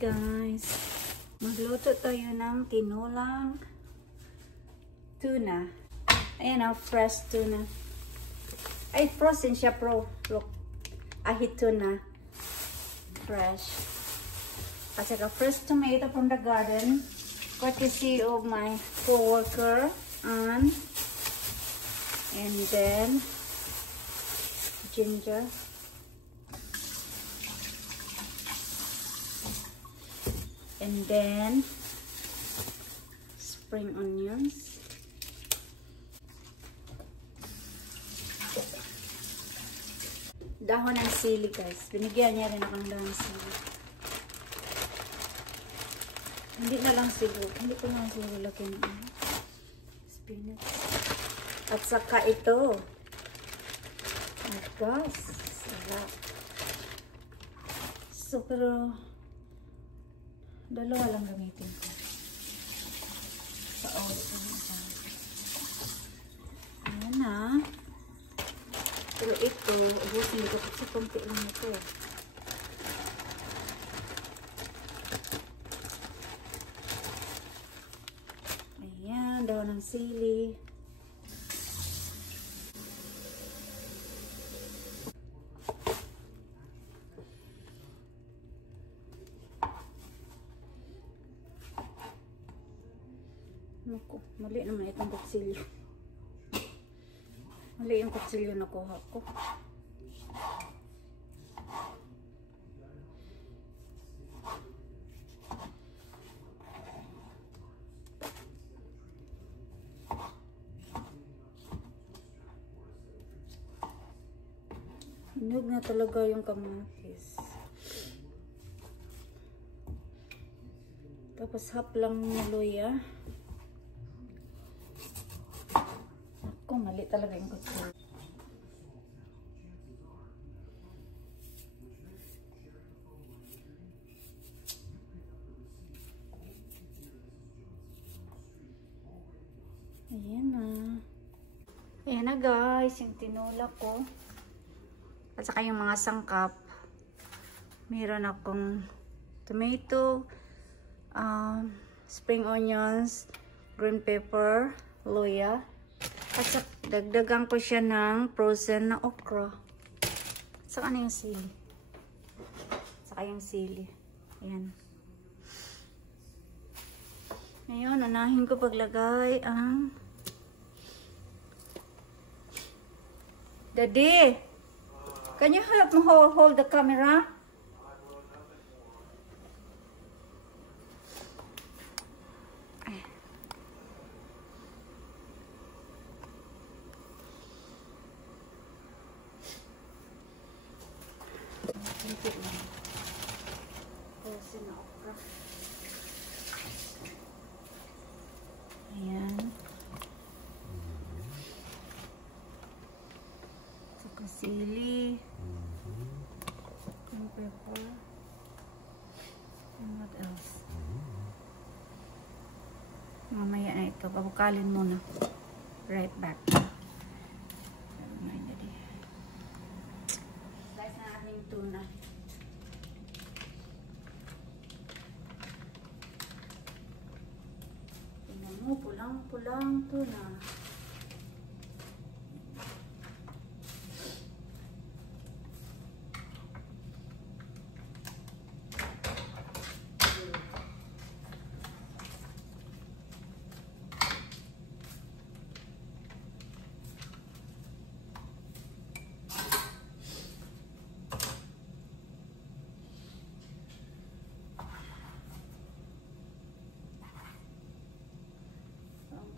guys, magluto tayo ng tinolang tuna. Ayan o, fresh tuna. Ay, frozen siya pro. Look, ahit tuna. Fresh. At saka fresh tomato from the garden. Courtesy of my co-worker. And then ginger. And then spring onions. Dahon ng sili, guys. Binigyan niya rin ako ng dahon ng sili. Hindi na lang siguro. Hindi ko na siguro lagyan ng spinach. At saka ito. Oh gosh. Sarap. So, pero dalawa lang gamitin ko. Sa oil. Ayan na. Pero ito, ubusin ko kasi konti lang ito. Ayan, dahon ng sili. Naku, mali naman itong kutsilyo. Mali yung kutsilyo na kuha ko. Hinog na talaga yung kamatis. Tapos hap lang ng luya. Ako, mali talaga yung kutsilyo. Ayan na. Ayan na guys, yung tinola ko. At saka yung mga sangkap. Meron akong tomato, spring onions, green pepper, luya. At saka dagdagan ko siya ng frozen na okra. At saka na yung sili. At saka yung sili. Ayan. Ngayon, unahin ko paglagay ang Daddy, can you help me hold the camera? Ayan. Saka sili. And pepper. And what else? Mamaya na ito. Pabukalin muna. Right back. Slice na ating tuna. Tingnan mo, pulang-pulang tuna.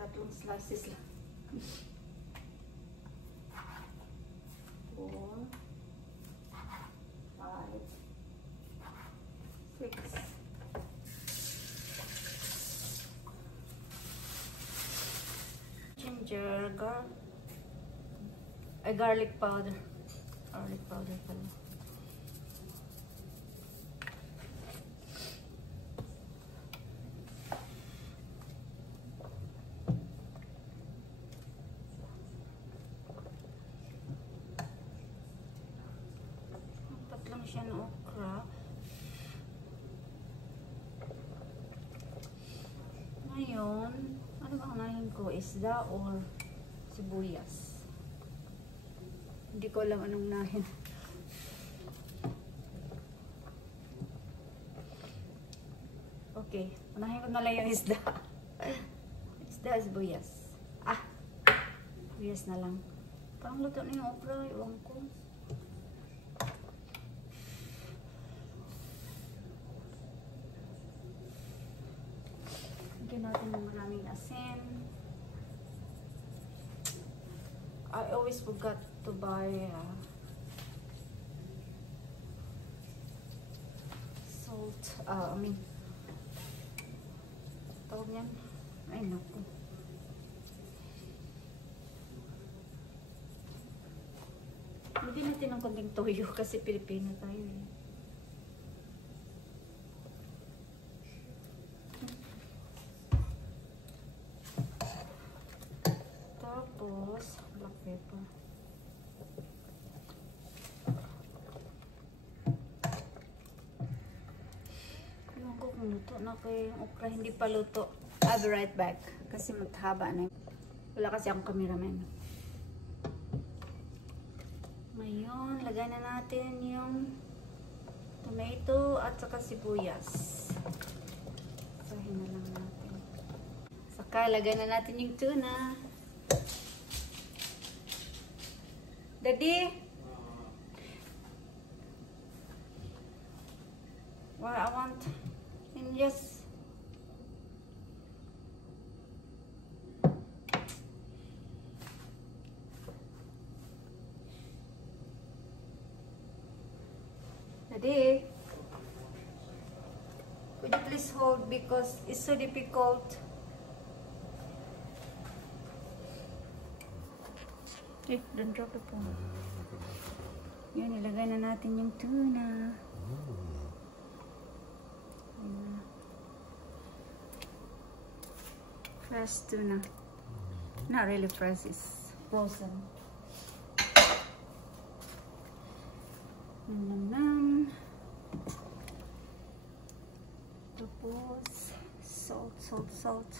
Tatlong slices lang. 4, 5, 6. Ginger, garlic powder. Garlic powder pala. Siya ng okra. ngayon, ano ba unahin ko? Isda or sibuyas? Hindi ko alam anong unahin. Okay, unahin ko na lang yung isda. Isda, sibuyas. Sibuyas na lang. Parang luto na yung okra, iwan ko. Lagyan natin ng maraming asin. I always forgot to buy salt. Tawag niyan. Ay, naku. Lagyan natin ng konting toyo kasi Pilipino tayo eh. Tapos, black pepper. Ewan ko kung luto na kayo yung okra. Hindi pa luto. I'll be right back. Kasi maghaba na. Wala kasi akong cameraman. Ngayon, lagay na natin yung tomato at saka sibuyas. Sahin na lang natin. Saka, lagay na natin yung tuna. Daddy? What I want in just Daddy, could you please hold because it's so difficult. Don't drop the phone. Yun, ilagay na natin yung tuna. Fresh tuna. Not really fresh, it's frozen. Tapos, salt.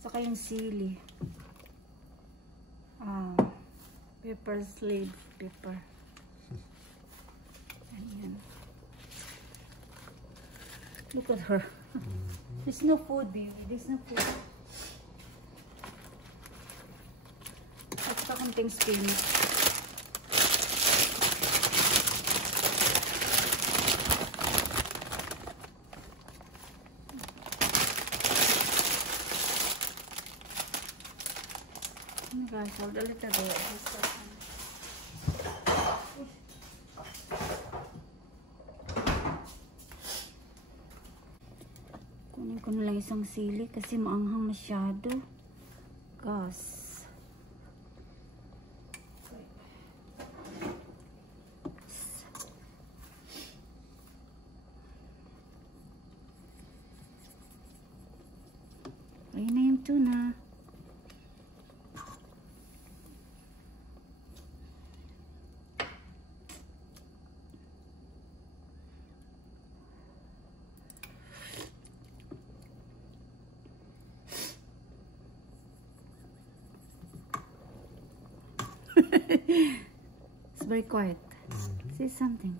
Saka yung sili. Pepper slave pepper. Ayan. Look at her. There's no food, baby. There's no food. At saka konting spinach. Guys, hold a little bit. Kunin ko na lang isang sili kasi maanghang masyado. Gas. Ayun na yung tuna. It's very quiet. Say something.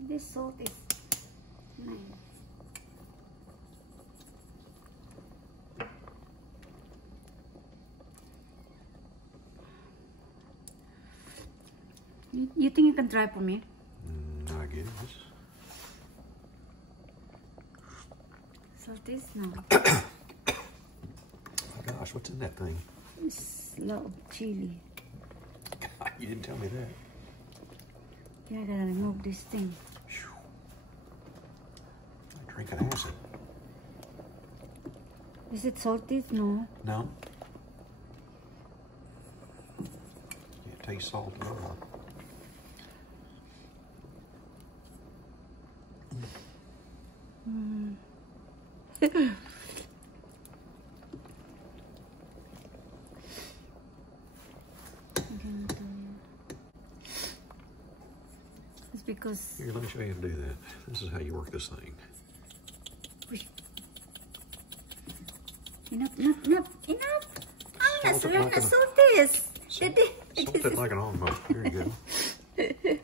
This salt is nice. You think you can try for me? I guess. Salt is now. Oh my gosh, what's in that thing? It's a lot of chili. You didn't tell me that. Yeah, I gotta remove this thing. I drink an acid. Is it salty? No. No. It tastes salty. because... Here, let me show you how to do that. This is how you work this thing. Enough. Ah, Salt it let's like salt this. Salt it like an almond. There you go.